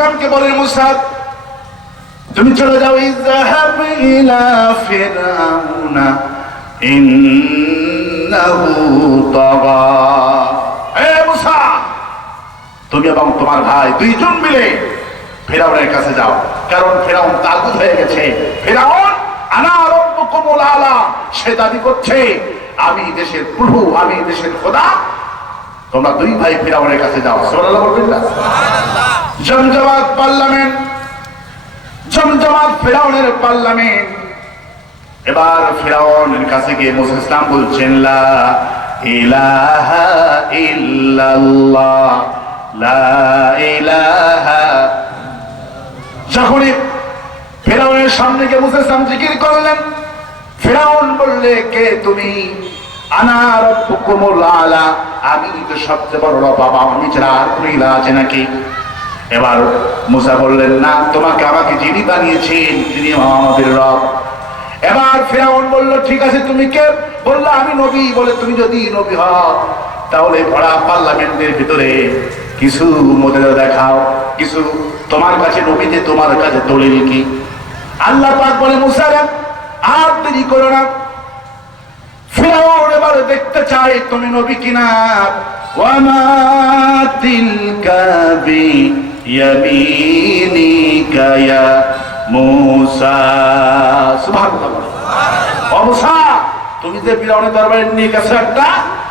সালামকে বলেন মুসা তুমি চলে যাও ইযহাব ইলা ফিরআউনা ইন্নাহু তাগা। হে মুসা তুমি এবং তোমার ভাই দুইজন মিলে ফিরআউনের কাছে যাও, কারণ ফিরআউন তাগুত হয়ে গেছে। ফিরআউন আনা রাব্বুকুমুল আলা, সে দাবি করছে আমি দেশের প্রভু, আমি দেশের খোদা। তোমরা দুই ভাই ফিরআউনের কাছে যাও। সুবহানাল্লাহ বলবেন না? সুবহানাল্লাহ। জমজমাত পার্লামেন্ট, জমজমাত ফিরআউনের পার্লামেন্ট। এবার ফিরআউনের কাছে গিয়ে মুসা ইসলাম বলছেন লা ইলাহা ইল্লাল্লাহ, লা ইলাহা। যখনই ফিরআউনের সামনে গিয়ে মুসা ইসলাম জিকির করলেন, ফিরআউন বললে কে তুমি? আনা রাব্বুকুমুল আলা, আমি তো সবচেয়ে বড় রব, আমি ছাড়া আর কোনো ইলাহ আছে নাকি? এবার মুসা বললেন না, তোমাকে আমাকে যিনি বানিয়েছেন তিনি আমাদের রব। এবার ফিরআউন বলল ঠিক আছে তুমি কে? বলল আমি নবী। বলে তুমি যদি নবী হও তাহলে ভরা পার্লামেন্টের ভিতরে কিছু মুজিজা দেখাও, কিছু তোমার কাছে নবী যে তোমার কাছে দলিল কি? আল্লাহ পাক বলে মুসা আর দেরি করো না। ফিরআউন এবার দেখতে চায় তুমি নবী কিনা। ওয়ামা তিলকা বিয়ামিনিকা ইয়া মুসা। সুবহানাল্লাহ। ও মুসা তুমি যে ফিরআউনের দরবারে নিয়ে গেছো একটা,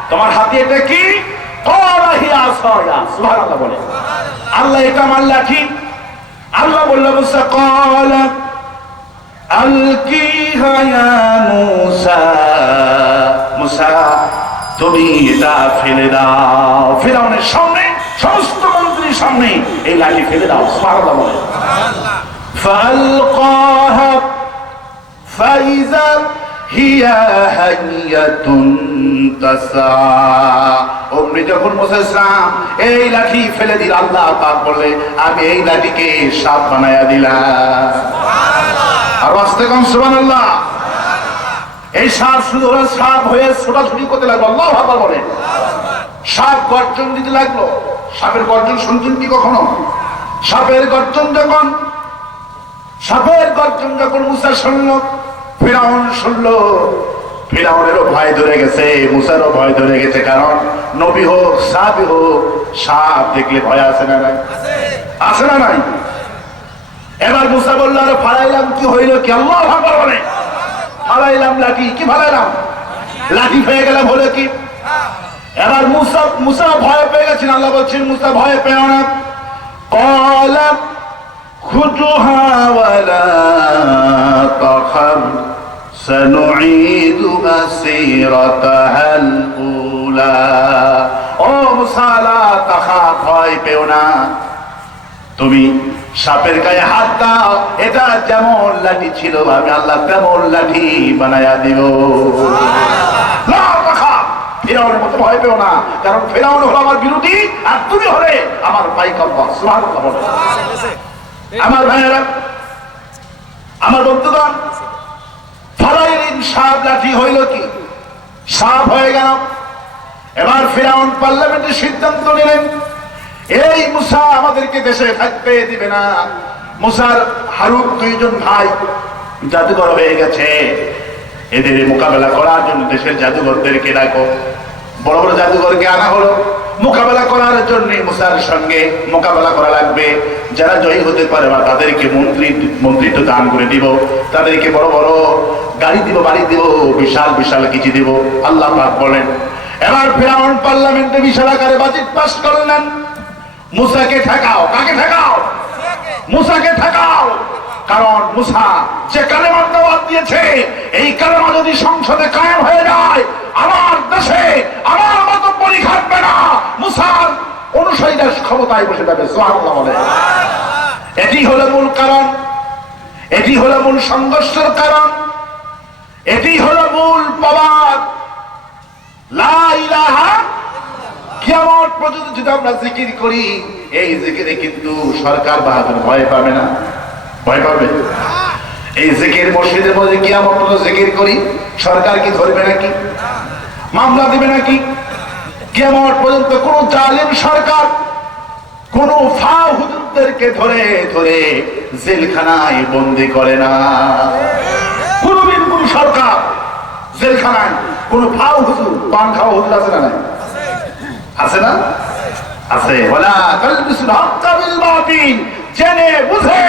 তোমার হাতে এটা কি? ক্বালা হিয়া আসায়া। সুবহানাল্লাহ বলে। আল্লাহ এটা আমার লাঠি। আল্লাহ বলল মুসা ক্বালা আলকিহা ইয়া মুসা, মুসা তুমি এটা ফেলে দাও। ফিরআউনের সামনে, সমস্ত মন্ত্রীর সামনে এই লাঠি ফেলে দাও। সুবহানাল্লাহ বলে। ফালকাহা ফাইযা হিয়া হাইয়াতুন তাসা। অমনি যখন মুসা ইসলাম এই লাঠি ফেলে দিল, আল্লাহ পাক বলে আমি এই লাঠিকে সাপ বানায়া দিলাম। আর আস্তে কম সুবহানাল্লাহ। এই সাপ শুধু সাপ হয়ে ছোটাছুটি করতে লাগলো। আল্লাহু আকবার বলে। সাপ গর্জন দিতে লাগলো। সাপের গর্জন শুনছেন কি কখনো? সাপের গর্জন যখন মুসা শুনল, ফিরআউন শুনল, ফিরআউনেরও ভয় ধরে গেছে, মুসারও ভয় ধরে গেছে। কারণ নবী হোক সাপই হোক, সাপ দেখলে ভয় আছে না নাই? আছে না নাই? এবার মুসা বলল আরে ফালাইলাম কি হইল কি? আল্লাহু আকবার বলে। ফালাইলাম লাঠি। কি ফালাইলাম? লাঠি হয়ে গেলাম হলো কি? এবার মুসা ভয় পেয়ে গেছেন। আল্লাহ বলছেন মুসা ভয় পেও না। ক্বালা খুযুহা ওয়ালা তাখাফ সানুঈদুহা সিরাতাহাল উলা। ও মুসা লা তাখাফ, ভয় পেও না, তুমি সাপের গায়ে হাত দাও, এটা যেমন লাঠি ছিল আমি আল্লাহ তেমন লাঠি বানায়া দিব। লা তাখাফ, ফিরআউনের মতো ভয় পেও না, কারণ ফিরআউন হলো আমার বিরোধী আর তুমি হলে আমার পাইকাম্বর। সুবহানাল্লাহ বলে। আমার ভাইয়েরা, আমার বন্ধুগণ, ফালাইলেন সাপ, লাঠি হইল কি? সাপ হয়ে গেল। এবার ফিরআউন পার্লামেন্টে সিদ্ধান্ত নিলেন এই মুসা আমাদেরকে দেশে থাকতে দিবে না। মুসার হারুন দুইজন ভাই জাদুঘর হয়ে গেছে, এদের মোকাবেলা করার জন্য দেশের জাদুঘরদেরকে ডাকো। বড় বড় জাদুঘরকে আনা হলো মোকাবেলা করার জন্য। মুসার সঙ্গে মোকাবেলা করা লাগবে। যারা জয়ী হতে পারে বা তাদেরকে মন্ত্রিত্ব দান করে দিব, তাদেরকে বড় বড় গাড়ি দিব, বাড়ি দিব, বিশাল বিশাল কিছু দিব। আল্লাহ পাক বলেন। এবার ফিরআউন পার্লামেন্টে বিশাল আকারে বাজেট পাস করলেন। মুসাকে ঠেকাও। কাকে ঠেকাও? মুসাকে ঠেকাও। কারণ মুসা যে কালেমার দাওয়াত দিয়েছে, এই কালেমা যদি সংসদে কায়েম হয়ে যায়, আমার দেশে আমার মতো পরীক্ষা থাকবে না। মুসার অনুসারীরা ক্ষমতায় বসে যাবে। সুবহানাল্লাহ বলে। এটি হলো মূল কারণ, এটি হলো মূল সংঘর্ষের কারণ, এটি হলো মূল প্রবাদ। লা ইলাহা, কিয়ামত পর্যন্ত যদি আমরা জিকির করি, এই জিকিরে কিন্তু সরকার বাহাদুর ভয় পাবে না। ভয় পাবে? এই জিকির মসজিদের মধ্যে কিয়ামত পর্যন্ত জিকির করি, সরকার কি ধরবে নাকি? মামলা দিবে নাকি? কিয়ামত পর্যন্ত কোন জালিম সরকার কোন ফা হুজুরদেরকে হাফিজদেরকে ধরে ধরে জেলখানায় বন্দি করে না। কোনদিন কোন সরকার জেলখানায় কোন ফাও হুজুর, পান খাওয়া হুজুর আছে না? আছে না? আছে। ওয়ালা তালবিসুল হাক্কা বিল বাতিল, জেনে বুঝে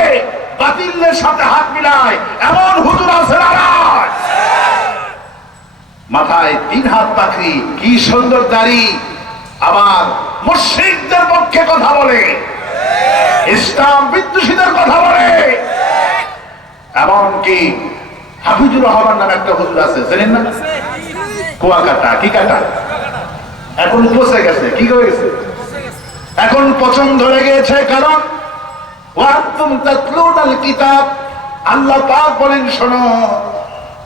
বাতিলের সাথে হাত মিলায় এমন হুজুর আছে না? মাথায় 3 হাত পাখরি, কি সুন্দর দাড়ি, আবার মুশরিকদের পক্ষে কথা বলে, ইসলাম বিদ্বেষীদের কথা বলে। এমনকি হাফিজুর রহমান নামে একটা হুজুর আছে, জানেন না? কুয়াকাটা, কি কাটা, এখন পচে গেছে। কি হয়ে গেছে? এখন পচন ধরে গিয়েছে। কারণ ওয়ান্তুম তাতলুনাল কিতাব, আল্লাহ পাক বলেন শোনো,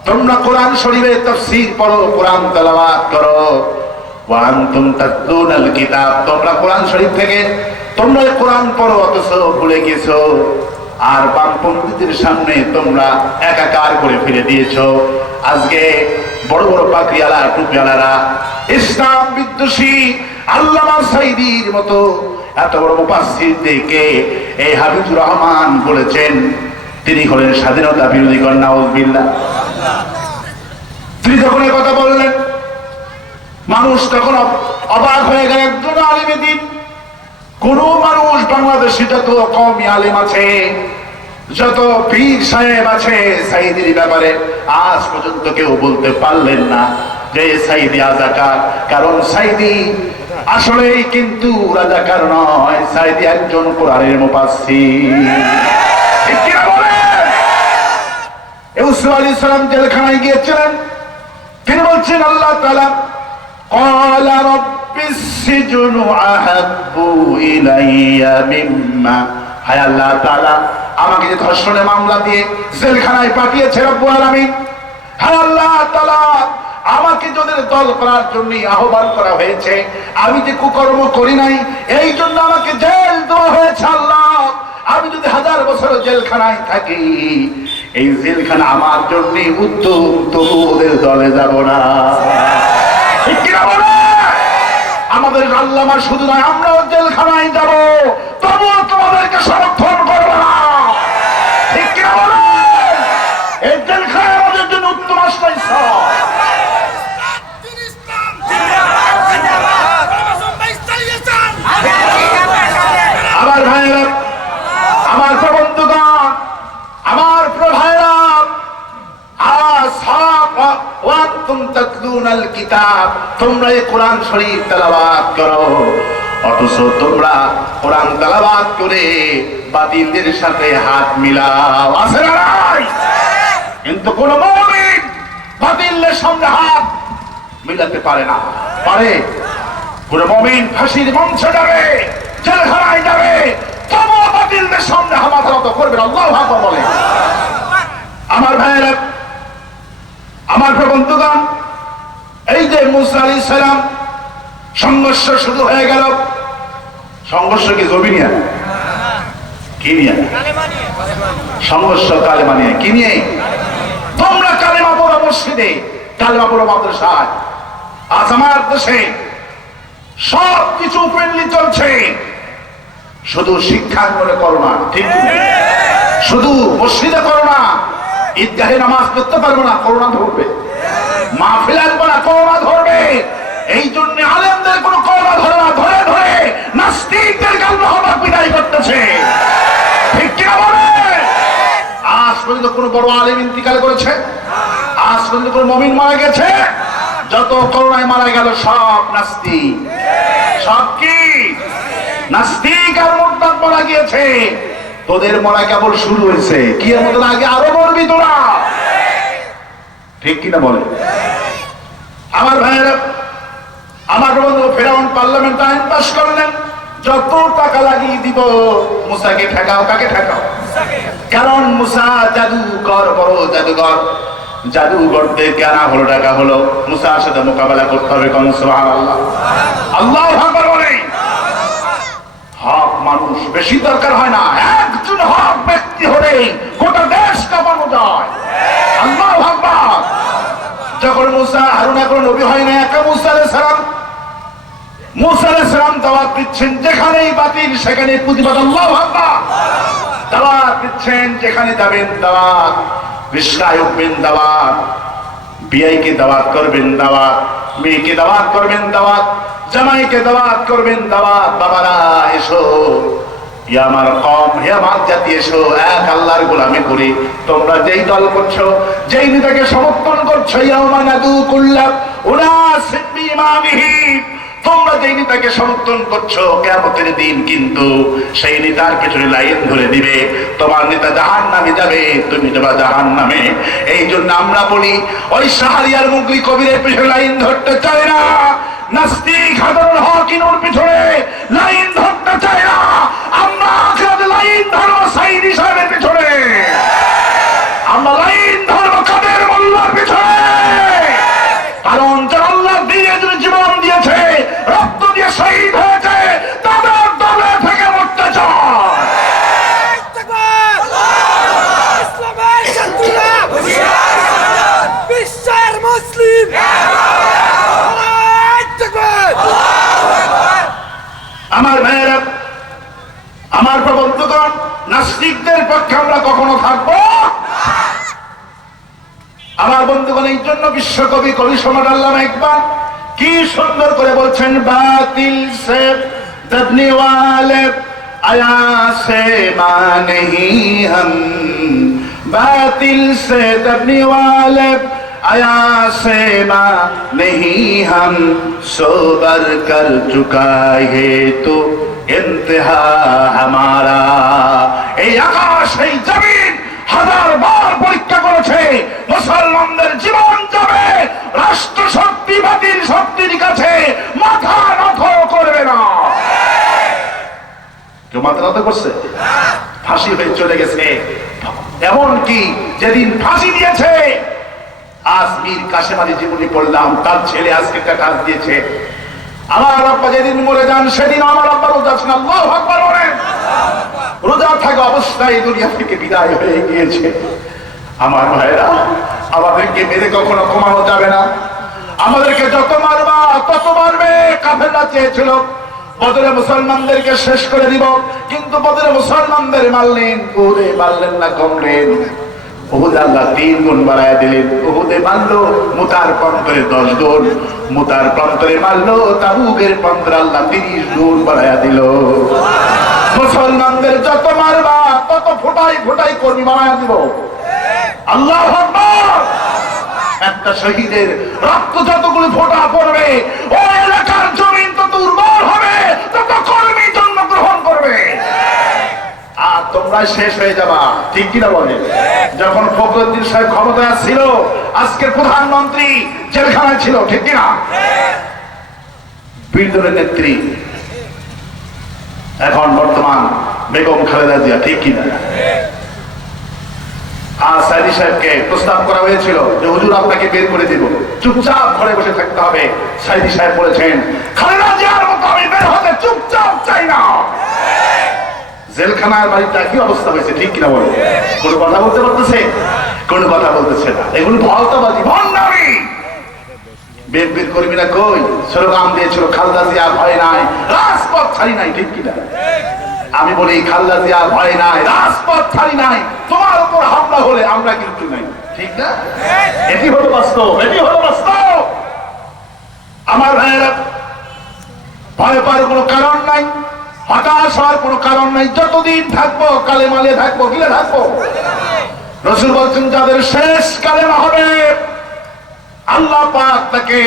তোমরা কোরআন শরীফের তাফসীর পড়ো, কোরআন তেলাওয়াত করো। ওয়ান্তুম তাতলুনাল কিতাব, তোমরা কোরআন শরীফ থেকে তোমরা কোরআন পড়ো, অথচ ভুলে গেছো। আর বামপন্থীদের সামনে তোমরা একাকার করে ফিরে দিয়েছো। আজকে বড় বড় পাকড়িওয়ালা, টুপিওয়ালারা, ইসলাম বিদ্বেষী আল্লামা সাঈদীর মতো এত বড় মুফাসসিরদেরকে এই হাফিজুর রহমান বলেছেন তিনি হলেন স্বাধীনতা বিরোধী। নাউযুবিল্লাহ। তিনি যখন এই কথা বললেন, মানুষ তখন অবাক হয়ে গেল। একজন আলেমে দ্বীন, কোন মানুষ বাংলাদেশে যত কওমি আলেম আছে, যত পীর সাহেব আছে, সাঈদীর ব্যাপারে আজ পর্যন্ত কেউ বলতে পারলেন না যে সাঈদী রাজাকার। কারণ সাঈদী আসলেই কিন্তু রাজাকার নয়, সাঈদী একজন কোরআনের মুফাসসির। ঠিক কি না বলেন? ইউসুফ আলাইহিস সালাম জেলখানায় গিয়েছিলেন, তিনি বলছেন আল্লাহ তাআলা ক্বালা রাব্বিস সিজনু আহাব্বু ইলাইয়া মিম্মা, হায় আল্লাহ তাআলা আমাকে যে ধর্ষণের মামলা দিয়ে জেলখানায় পাঠিয়েছে রব্বুল আলামিন, হায় আল্লাহ তাআলা আমাকে যাদের দল করার জন্য আহ্বান করা হয়েছে, আমি যে কুকর্ম করি নাই এই জন্য আমাকে জেল দেওয়া হয়েছে। আল্লাহ আমি যদি 1000 বছর জেলখানায় থাকি, এই জেলখানা আমার জন্য উত্তম, তবু ওদের দলে যাব না। ঠিক কিনা বলে? আমাদের আল্লামা শুধু নয়, আমরাও জেলখানায় যাব, তবুও তোমাদেরকে সমর্থন করব না। ঠিক কিনা বলে? এই জেলখানা আমাদের জন্য উত্তম আশ্রয়। আমার ভাইরা, আমার প্রবন্ধগণ, আমার প্রভাইরা, তোমরা এই কোরআন শরীফ তেলাওয়াত করো, অথচ তোমরা কোরআন তেলাওয়াত করে বাতিলদের সাথে হাত মিলাও। আছে না নাই? কিন্তু কোন মুমিন বাতিলের সঙ্গে হাত মিলাতে পারে না। পারে? কোন মুমিন ফাঁসির মঞ্চে যাবে, জেলখানায় যাবে, তবুও বাতিলদের সামনে হামাধারত করবে। আল্লাহু আকবার বলে। আমার ভাইয়েরা, আমার বন্ধুগণ, এই যে মুসা আলাইহিস সালাম সংঘর্ষ শুরু হয়ে গেল। সংঘর্ষ কি জমি নিয়ে? কি নিয়ে? সংঘর্ষ কালেমা নিয়ে। কি নিয়ে? তোমরা কালেমা পড়ো মসজিদে, কালেমা পড়ো মাদ্রাসায়। আজ আমার দেশে সব কিছু ওপেনলি চলছে, শুধু শিক্ষা করে করো না। ঠিক? শুধু মসজিদে করো না, ঈদগাহে নামাজ পড়তে পারবো না, করোনা ধরবে। মাহফিল আসবে না, করোনা ধরবে। এই জন্য আলেমদের কোনো করোনা ধরে না, ধরে ধরে নাস্তিকদের আল্লাহ বিদায় করতেছে। ঠিক কিনা বলে? আজ পর্যন্ত কোনো বড় আলেম ইন্তিকাল করেছে? আজ পর্যন্ত কোনো মুমিন মারা গেছে? যত করোনায় মারা গেল সব নাস্তিক। সব কি? নাস্তিক আর মুরতাদ মারা গিয়েছে। তোদের মরা কেবল শুরু হয়েছে, কিয়ামতের আগে আরো মরবি তোরা। ঠিক কিনা বলে? আমার ভাইয়েরা, আমার বন্ধু ফেরাউন পার্লামেন্ট আইন পাস করলেন, যত টাকা লাগিয়ে দিব মুসাকে ঠেকাও। কাকে ঠেকাও? কারণ মুসা জাদুকর, বড় জাদুকর। জাদুকরদেরকে আনা হলো, টাকা হলো, মুসার সাথে মোকাবেলা করতে হবে। কোন সুবহানাল্লাহ, আল্লাহু আকবার বলে। হক মানুষ বেশি দরকার হয় না, একজন হক ব্যক্তি হলে গোটা দেশ কাঁপানো যায়। আল্লাহু আকবার। যখন মুসা, হারুন এখন নবী হয় না, একা মুসা আলাইহিস সালাম মুসা আলাইহিস সালাম দাওয়াত দিচ্ছেন, যেখানেই বাতিল সেখানে প্রতিবাদ। আল্লাহু আকবার। দাওয়াত দিচ্ছেন, যেখানে যাবেন দাওয়াত, রিস্কায় উঠবেন দাওয়াত, বিয়াইকে দাওয়াত করবেন দাওয়াত, মেয়েকে দাওয়াত করবেন দাওয়াত, জামাইকে দাওয়াত করবেন দাওয়াত। বাবারা এসো, হে আমার কওম, হে আমার জাতি, এসো এক আল্লাহর গোলামি করি। তোমরা যেই দল করছো, যেই নেতাকে সমর্থন করছো, ইয়াউমা নাদু কুল্লা উনাসিন বিইমামিহি, তোমরা যেই নেতাকে সমর্থন করছো, কিয়ামতের দিন কিন্তু সেই নেতার পেছনে লাইন ধরে দিবে। তোমার নেতা জাহান্নামে যাবে, তুমি যাবা জাহান্নামে। এই জন্য আমরা বলি, ওই শাহরিয়ার মুগলি কবিরের পেছনে লাইন ধরতে চায় না, নাস্তিক হাজারুল হকিনুর পেছনে লাইন ধরতে চায় না। আমরা লাইন ধরবো সাইদি সাহেবের পেছনে, আমরা লাইন ধরবো কাদের মোল্লার পেছনে। কারণ যারা আল্লাহ দিয়ে জীবন দিয়েছে, রক্ত দিয়ে শহীদ হয়েছে, তাদের দলে থেকে মরতে চায়। বিশ্বের মুসলিম আমার ভাইয়েরা, আমার প্রবন্ধগণ, নাস্তিকদের পক্ষে আমরা কখনো থাকবো। আমার বন্ধুগণ, এই জন্য বিশ্বকবি কবি সম্রাট আল্লামা ইকবাল কি সুন্দর করে বলছেন, বাতিল সে দবনে ওয়ালে আয়া সে মা নেহি হাম, বাতিল সে দবনে ওয়ালে आया से मां नहीं हम, सोबर कर चुका है तो इंतहा हमारा। এই আকাশ, এই জমিন হাজার বার পরীক্ষা করেছে, মুসলমানদের জীবন যাবে, রাষ্ট্র শক্তি বাতিল শক্তির কাছে মাথা নত করবে না। কেউ মাথা নত করছে? ফাঁসি হয়ে চলে গেছে। এমনকি যেদিন ফাঁসি দিয়েছে, আজ মীর কাসেম আলী জীবনী পড়লাম, তার ছেলে আজকে একটা কাজ দিয়েছে। আমার আব্বা যেদিন মরে যান, সেদিন আমার আব্বা রোজা ছিলেন। আল্লাহু আকবার বলেন। রোজা থাকা অবস্থায় দুনিয়া থেকে বিদায় হয়ে গিয়েছে। আমার ভাইরা, আমাদেরকে মেরে কখনো কমানো যাবে না। আমাদেরকে যত মারবা তত মারবে। কাফেররা চেয়েছিল বদরে মুসলমানদেরকে শেষ করে দিব, কিন্তু বদরে মুসলমানদের মারলেন, ওরে মারলেন না, কমলেন। উহুদে আল্লাহ 3 গুণ বাড়ায় দিলেন। উহুদে মারলো মুতার প্রান্তরে 10 গুণ, মুতার প্রান্তরে মারলো তাবুকের প্রান্তরে আল্লাহ 30 গুণ বাড়ায় দিল। মুসলমানদের যত মারবা তত ফোটাই ফোটাই কর্মী বানায় দিব। আল্লাহু আকবার। একটা শহীদের রক্ত যতগুলো ফোঁটা পড়বে, ওই এলাকার জমিন তত উর্বর হবে, তত কর্মী জন্মগ্রহণ করবে। আর তোমরা শেষ হয়ে যাবা, ঠিক কিনা বলে? যখন ফখরুদ্দিন সাহেব ক্ষমতায় ছিল, আজকের প্রধানমন্ত্রী জেলখানায় ছিল, ঠিক কিনা? বীরদলের নেত্রী এখন বর্তমান বেগম খালেদা জিয়া, ঠিক কিনা? আর সাইদি সাহেবকে প্রস্তাব করা হয়েছিল যে হুজুর আপনাকে বের করে দিব, চুপচাপ ঘরে বসে থাকতে হবে। সাইদি সাহেব বলেছেন, খালেদা জিয়ার মতো আমি বের হতে চুপচাপ চাই না। জেলখানার বাড়িটা কি অবস্থা হয়েছে, ঠিক কিনা বলে? কোনো কথা বলতে পারতেছে? কোনো কথা বলতেছে না। এগুলো ভাওতাবাজি, ভণ্ডামি। বিএনপির কর্মীরা কই স্লোগান দিয়েছিল, খালেদা জিয়া ভয় নাই, রাজপথ ছাড়ি নাই, ঠিক কিনা? আমি বলি, খালেদা জিয়া ভয় নাই, রাজপথ ছাড়ি নাই, তোমার উপর হামলা হলে আমরা কিন্তু নাই, ঠিক না? এটি হলো বাস্তব, এটি হলো বাস্তব। আমার ভাইয়েরা, ভয় পাওয়ার কোনো কারণ নাই, হতাশ হওয়ার কোনো কারণ নাই। যতদিন থাকবো কালেমা নিয়ে থাকবো, কিলে থাকবো। রাসূল বলছেন, যাদের শেষ কালেমা হবে, আল্লাহ পাক তাকে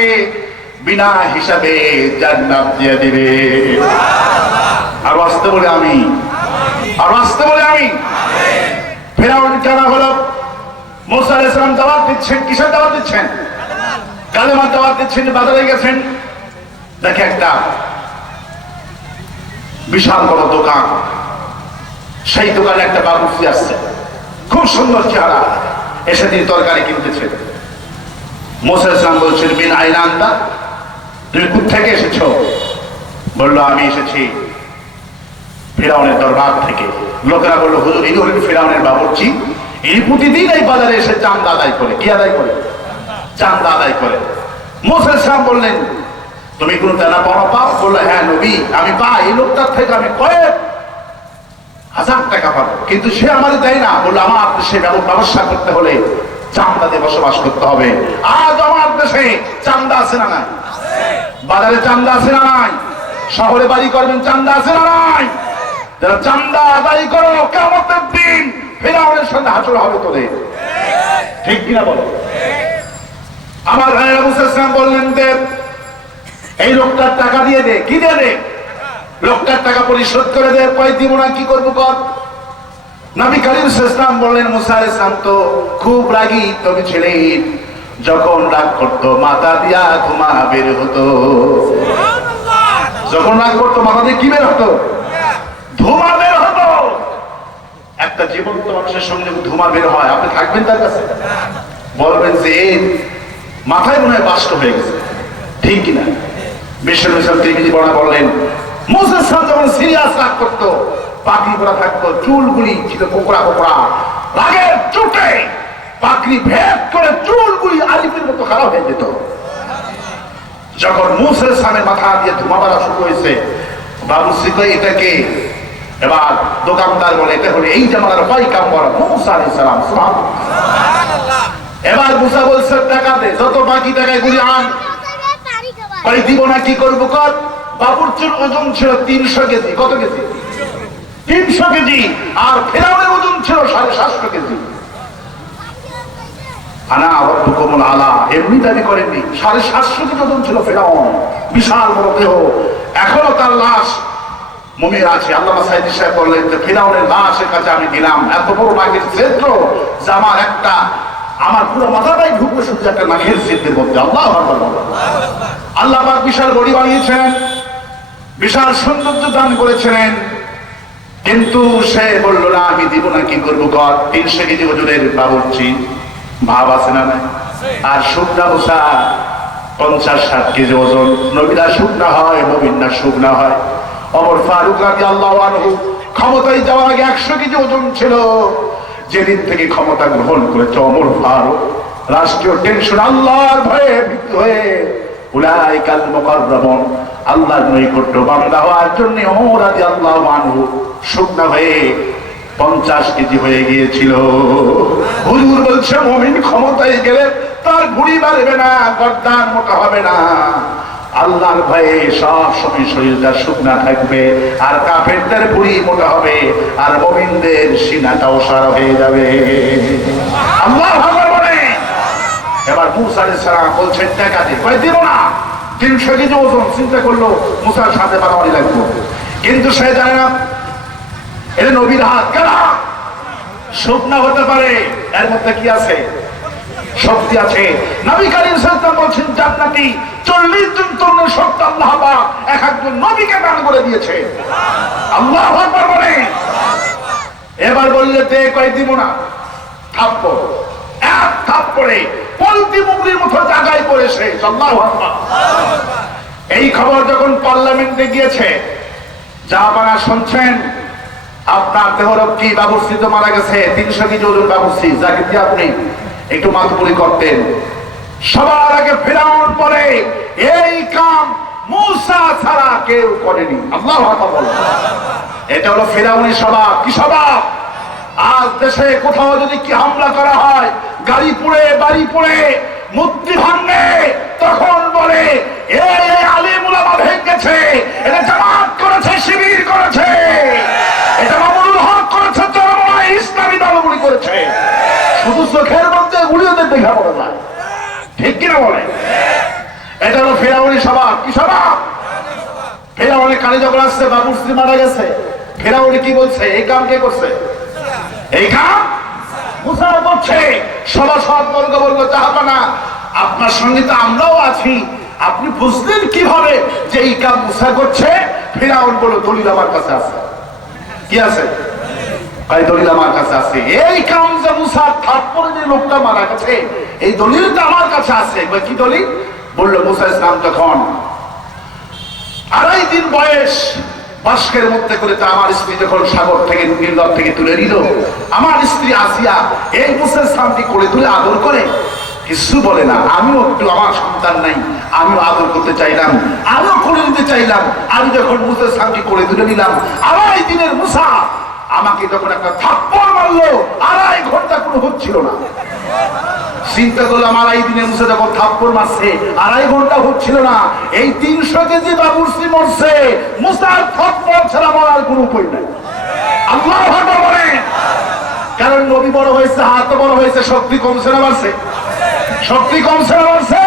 বিনা হিসাবে জান্নাত দিয়ে দিবে। আর আসতে বলে আমি, আর আসতে বলে আমি। ফেরাউন কেন হলো? মুসা আলাইহিস সালাম দাওয়াত দিচ্ছেন, কিসের দাওয়াত দিচ্ছেন? কালেমার দাওয়াত দিচ্ছেন। বাজারে গেছেন, দেখে একটা বিশাল বড় দোকান, সেই দোকানে একটা বাবুর্চি আসছে, খুব সুন্দর চেহারা, এসে তিনি তরকারি কিনতেছে। মুসা আলাইহিস সালাম বলছেন, বিন আইনা আনতা, তুমি কোত্থেকে এসেছো? বললো, আমি এসেছি ফিরাউনের দরবার থেকে। লোকেরা বললো, হুজুর ইনি হলেন ফিরাউনের বাবুর্চি, ইনি প্রতিদিন এই বাজারে এসে চাঁদা আদায় করে। কি আদায় করে? চাঁদা আদায় করে। মুসা আলাইহিস সালাম বললেন, তুমি কোন দেনা পাওয়া পাও? বললো হ্যাঁ নবী আমি পাই, এই লোকটার থেকে আমি কয়েক হাজার টাকা পাবো, কিন্তু সে আমাদের দেয় না। বললো আমার দেশে ব্যবসা করতে হলে চান্দা দিয়ে বসবাস করতে হবে। আজ আমার দেশে চান্দা আছে না নাই? বাজারে চান্দা আছে না নাই? শহরে বাড়ি করবেন চান্দা আছে না নাই? যারা চান্দা আদায় করো কিয়ামতের দিন ফিরআউনের সাথে হাসর হবে তোদের। ঠিক কিনা বলো? আমার ভাইয়েরা মুসা ইসলাম বললেন যে এই লোকটার টাকা দিয়ে দে। কি দিয়ে দে? লোকটার টাকা পরিশোধ করে দে। কয় দিব না, কি করবো কর। নবী করিম সাল্লাল্লাহু আলাইহি ওয়াসাল্লাম বললেন মুসা আলাইহিস সালাম তো খুব রাগী তবে ছিলেন, যখন রাগ করতো মাথা দিয়া ধোঁয়া বের হতো। যখন রাগ করতো মাথা দিয়ে কি বের হতো? ধোঁয়া বের হতো। একটা জীবন্ত মানুষের সঙ্গে ধোঁয়া বের হয়, আপনি থাকবেন তার কাছে? বলবেন যে মাথায় মনে হয় বাষ্ট হয়ে গেছে। ঠিক কিনা? বিশ্বনবী সাল্লাল্লাহু আলাইহি ওয়াসাল্লাম বললেন মুসা আলাইহিস সালাম যখন সিরিয়াস রাগ করতো পাগড়ি পরা থাকতো, চুলগুলি ছিল কোকড়া কোকড়া, রাগের চোটে পাগড়ি ভেদ করে চুলগুলি আলিফের মতো খারাপ হয়ে যেত। যখন মুসা আলাইহিস সালামের মাথা দিয়ে ধোঁয়া বেরা শুরু হয়েছে, বাবুর্চি কই এটাকে? এবার দোকানদার বলে এটা হলো এই জামানার পয়গম্বর মুসা আলাইহিস সালাম। সুবহানাল্লাহ। এবার মুসা বলছে টাকা দে, যত বাকি টাকায় গুলি আন। কই দিব না, কি করবো কর। বাবুর্চির ওজন ছিল 300 কেজি। কত কেজি? 300 কেজি। আর ফিরআউনের ওজন ছিল 750 কেজি। আনা রব্বুকুমুল আলা এমনি দাবি করেননি, 750 কেজি ওজন ছিল ফিরআউন, বিশাল বড় দেহ। এখনো তার লাশ মুমির আছে। আল্লামা সাইদি সাহেব বললেন যে ফিরআউনের লাশের কাছে আমি গেলাম, এত বড় নাকের ছিদ্র যে আমার পুরো মাথাটাই ঢুকবে শুধু একটা নাকের ছিদ্রের মধ্যে। আল্লাহু আকবার। আল্লাহ পাক বিশাল বডি বানিয়েছেন, বিশাল সৌন্দর্য দান করেছিলেন, কিন্তু সে বলল না আমি দিব না, কি করবো কর। 300 কেজি ওজনের বাবুর্চি, ভাব আছে না নাই? আর শুকনা মুসা 50-60 কেজি ওজন। নবীরা শুকনা হয়, মুমিনরা শুকনা হয়। ওমর ফারুক রাদিয়াল্লাহু আনহু ক্ষমতায় যাওয়ার আগে 100 কেজি ওজন ছিল। যেদিন থেকে ক্ষমতা গ্রহণ করেছে ওমর ফারুক রাষ্ট্রীয় টেনশন, আল্লাহর ভয়ে ভীত হয়ে উলাইকাল মুকাররাবুন আল্লাহর নৈকট্য বান্দা হওয়ার জন্য ওমর রাদিয়াল্লাহু আনহু শুকনা হয়ে 50 কেজি হয়ে গিয়েছিল। হুজুর বলছে মুমিন ক্ষমতায় গেলে তার ভুঁড়ি বাড়বে না, গর্দান মোটা হবে না। আল্লাহর ভয়ে সব সময় শরীরটা শুকনা থাকবে, আর কাফেরদের ভুঁড়ি মোটা হবে, আর মুমিনদের সিনাটা ওসারা হয়ে যাবে। আল্লাহু আকবার বলে। এবার মুসা আলাইহিস সালাম বলছেন টাকা দে। কই দিব না, 300 কেজি ওজন। চিন্তা করলো মুসার সাথে বাড়াবাড়ি লাগবে, কিন্তু সে জানে না এটা নবীর হাত। কেন শুকনা হতে পারে, এর মধ্যে কি আছে? শক্তি আছে। নবী করিম সাল্লাল্লাহু আলাইহি ওয়াসাল্লাম বলছেন জান্নাতি 40 জন তরুণের শক্তি আল্লাহ পাক এক একজন নবীকে দান করে দিয়েছে। আল্লাহু আকবার বলে। এবার বললে তে কই দিব না, থাপ্পড়, এক থাপ্পড়ে পলতি মুগরির মতো জায়গায় পড়েছে। আল্লাহু আকবার। এই খবর যখন পার্লামেন্টে গিয়েছে, জাহাপানা শুনছেন আপনার দেহরক্ষী বাবুর্চি তো মারা গেছে, 300 কেজি ওজন বাবুর্চি, যাকে দিয়ে আপনি একটু মাতবুরি করতেন। সবার আগে ফিরআউন বলে এই কাম মুসা ছাড়া কেউ করেনি। আল্লাহু আকবার বলে। এটা হলো ফিরআউনের স্বভাব। কি স্বভাব? আজ দেশে কোথাও যদি কি হামলা করা হয়, গাড়ি পুড়ে, বাড়ি পুড়ে, মূর্তি ভাঙে, তখন বলে এই আলেম উলামা ভেঙেছে, এটা জামাত করেছে, শিবির করেছে, এটা মামুনুল হক করেছে, চরমনায় ইসলামী দলগুলি করেছে। শুধু চোখের মধ্যে গুলিওদের দেখা পড়ে না। ঠিক কিনা বলে? এটা হলো ফিরআউনের স্বভাব। কি স্বভাব? ফিরআউনের কানে যখন আসছে বাবুর্চি মারা গেছে, ফিরআউন কি বলছে? এই কাম কে করছে? এই কাম মুসা করছে। সভাসদ বর্গ বলল জাহাপানা আপনার সঙ্গে তো আমরাও আছি, আপনি বুঝলেন কিভাবে যে এই কাম মুসা করছে? ফিরআউন বলল দলিল আমার কাছে আছে। কি আছে? এই দলিল আমার কাছে আছে। এই কাম যে মুসা থাপ্পড়ে যে লোকটা মারা গেছে, এই দলিলটা আমার কাছে আছে। কি দলিল? বলল মুসা ইসলাম যখন 2.5 দিন বয়স, বাস্কের মধ্যে করে তা আমার স্ত্রী যখন সাগর থেকে নীলনদ থেকে তুলে নিল, আমার স্ত্রী আসিয়া এই মুসা ইসলামকে কোলে তুলে আদর করে কিছু বলে না। আমিও একটু, আমার সন্তান নাই, আমিও আদর করতে চাইলাম, আমিও করে নিতে চাইলাম। আমি যখন মুসার সামনে করে তুলে নিলাম, 2.5 দিনের মুসা আমাকে যখন একটা থাপ্পড় মারলো, 2.5 ঘন্টা কোনো হচ্ছিল না। চিন্তা করলাম 2.5 দিনের মুসা যখন থাপ্পড় মারছে, 2.5 ঘন্টা হচ্ছিল না। এই 300 কেজি বাবুর্চি মরছে, মুসার থাপ্পড় ছাড়া মরার কোনো উপায় নাই। আল্লাহু আকবার বলেন। কারণ নবী বড় হয়েছে, হাত বড় হয়েছে, শক্তি কমছে না বাড়ছে? শক্তি কমছে না বাড়ছে?